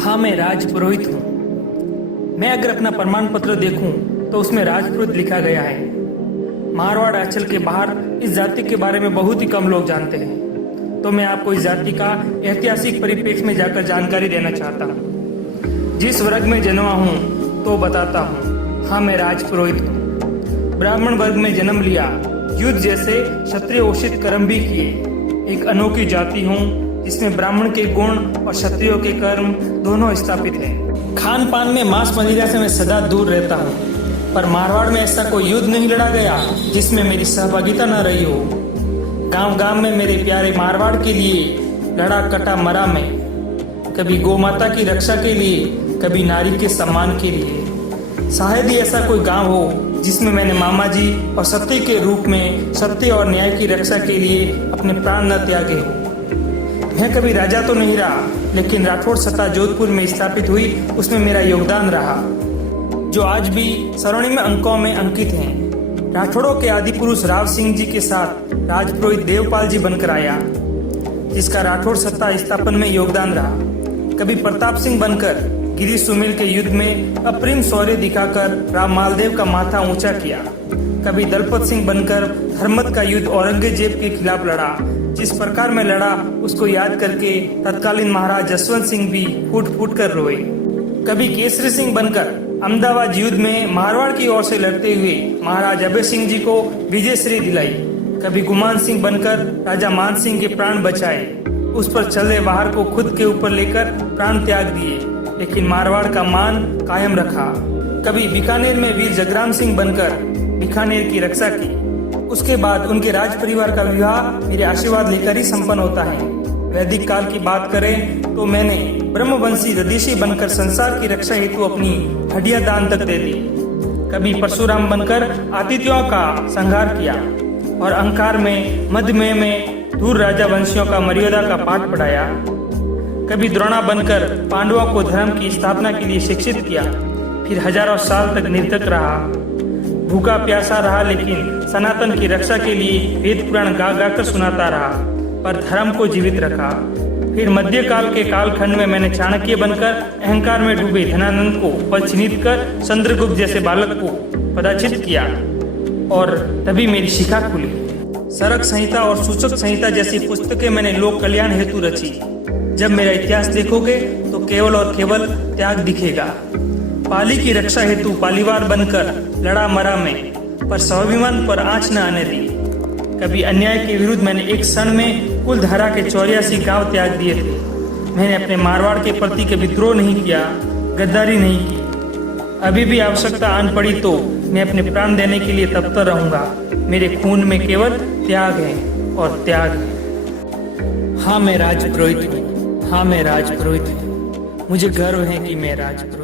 हाँ, मैं राजपुरोहित हूँ। मैं अगर अपना प्रमाण पत्र देखूं तो उसमें राजपुरोहित लिखा गया है। मारवाड़ अंचल के बाहर इस जाति के बारे में बहुत ही कम लोग जानते हैं, तो मैं आपको इस जाति का ऐतिहासिक परिप्रेक्ष्य में जाकर जानकारी देना चाहता हूँ। जिस वर्ग में जन्मा हूँ तो बताता हूँ। हाँ, मैं राजपुरोहित हूँ। ब्राह्मण वर्ग में जन्म लिया, युद्ध जैसे क्षत्रिय उचित कर्म भी किए। एक अनोखी जाति हूँ जिसमें ब्राह्मण के गुण और क्षत्रियों के कर्म दोनों स्थापित हैं। खान पान में मांस मदिरा से मैं सदा दूर रहता हूँ, पर मारवाड़ में ऐसा कोई युद्ध नहीं लड़ा गया जिसमें मेरी सहभागिता न रही हो। गांव गांव में मेरे प्यारे मारवाड़ के लिए लड़ा कटा मरा मैं, कभी गौ माता की रक्षा के लिए, कभी नारी के सम्मान के लिए। शायद ही ऐसा कोई गांव हो जिसमें मैंने मामा जी और सत्य के रूप में सत्य और न्याय की रक्षा के लिए अपने प्राण न त्यागे हो। मैं कभी राजा तो नहीं रहा, लेकिन राठौड़ सत्ता जोधपुर में स्थापित हुई उसमें मेरा योगदान रहा, जो आज भी स्वर्णिम अंकों में अंकित हैं। राठौड़ों के आदि पुरुष राव सिंह जी के साथ राजपुरोहित देवपाल जी बनकर आया, जिसका राठौड़ सत्ता स्थापन में योगदान रहा। कभी प्रताप सिंह बनकर गिरी सुमेल के युद्ध में अप्रिम शौर्य दिखाकर राम मालदेव का माथा ऊंचा किया। कभी दलपत सिंह बनकर धर्मत का युद्ध औरंगजेब के खिलाफ लड़ा। जिस प्रकार में लड़ा उसको याद करके तत्कालीन महाराज जसवंत सिंह भी फूट फूट कर रोए। कभी केसरी सिंह बनकर अहमदाबाद युद्ध में मारवाड़ की ओर से लड़ते हुए महाराज अभय सिंह जी को विजयश्री दिलाई। कभी गुमान सिंह बनकर राजा मान सिंह के प्राण बचाए, उस पर चल रहे बाहर को खुद के ऊपर लेकर प्राण त्याग दिए, लेकिन मारवाड़ का मान कायम रखा। कभी बीकानेर में वीर जगराम सिंह बनकर बीकानेर की रक्षा की। उसके बाद उनके राज परिवार का विवाह मेरे आशीर्वाद लेकर ही संपन्न होता है। वैदिक काल की बात करें तो मैंने ब्रह्मवंशी रदीशी बनकर संसार की रक्षा हेतु अपनी हड्डियां दान तक दे दी। कभी परशुराम बनकर आतिथ्यों का संहार किया और अहंकार में मध्यमय में दूर राजा वंशियों का मर्यादा का पाठ पढ़ाया। कभी द्रोणा बनकर पांडवों को धर्म की स्थापना के लिए शिक्षित किया, फिर हजारों साल तक निर्धक रहा, भूखा प्यासा रहा, लेकिन सनातन की रक्षा के लिए वेद पुराण गा गा कर सुनाता रहा, पर धर्म को जीवित रखा। फिर मध्यकाल के कालखंड में मैंने चाणक्य बनकर अहंकार में डूबे धनानंद को पल चिन्हित कर चंद्रगुप्त जैसे बालक को पदाचित किया, और तभी मेरी शिखा खुली। सरक संहिता और सूचक संहिता जैसी पुस्तकें मैंने लोक कल्याण हेतु रची। जब मेरा इतिहास देखोगे तो केवल और केवल त्याग दिखेगा। पाली की रक्षा हेतु पालीवार बनकर लड़ा मरा मैं, पर स्वाभिमान पर आंच न आने दी। कभी अन्याय के विरुद्ध मैंने एक क्षण में कुल धारा के 84 गांव त्याग दिए थे। मैंने अपने मारवाड़ के प्रति कभी द्रोह नहीं किया, गद्दारी नहीं की। अभी भी आवश्यकता आन पड़ी तो मैं अपने प्राण देने के लिए तत्पर रहूंगा। मेरे खून में केवल त्याग है और त्याग है। हाँ, मैं राजपुरोहित हूँ। हाँ, मैं राजपुरोहित हूँ। मुझे गर्व है कि मैं राजपुरोहित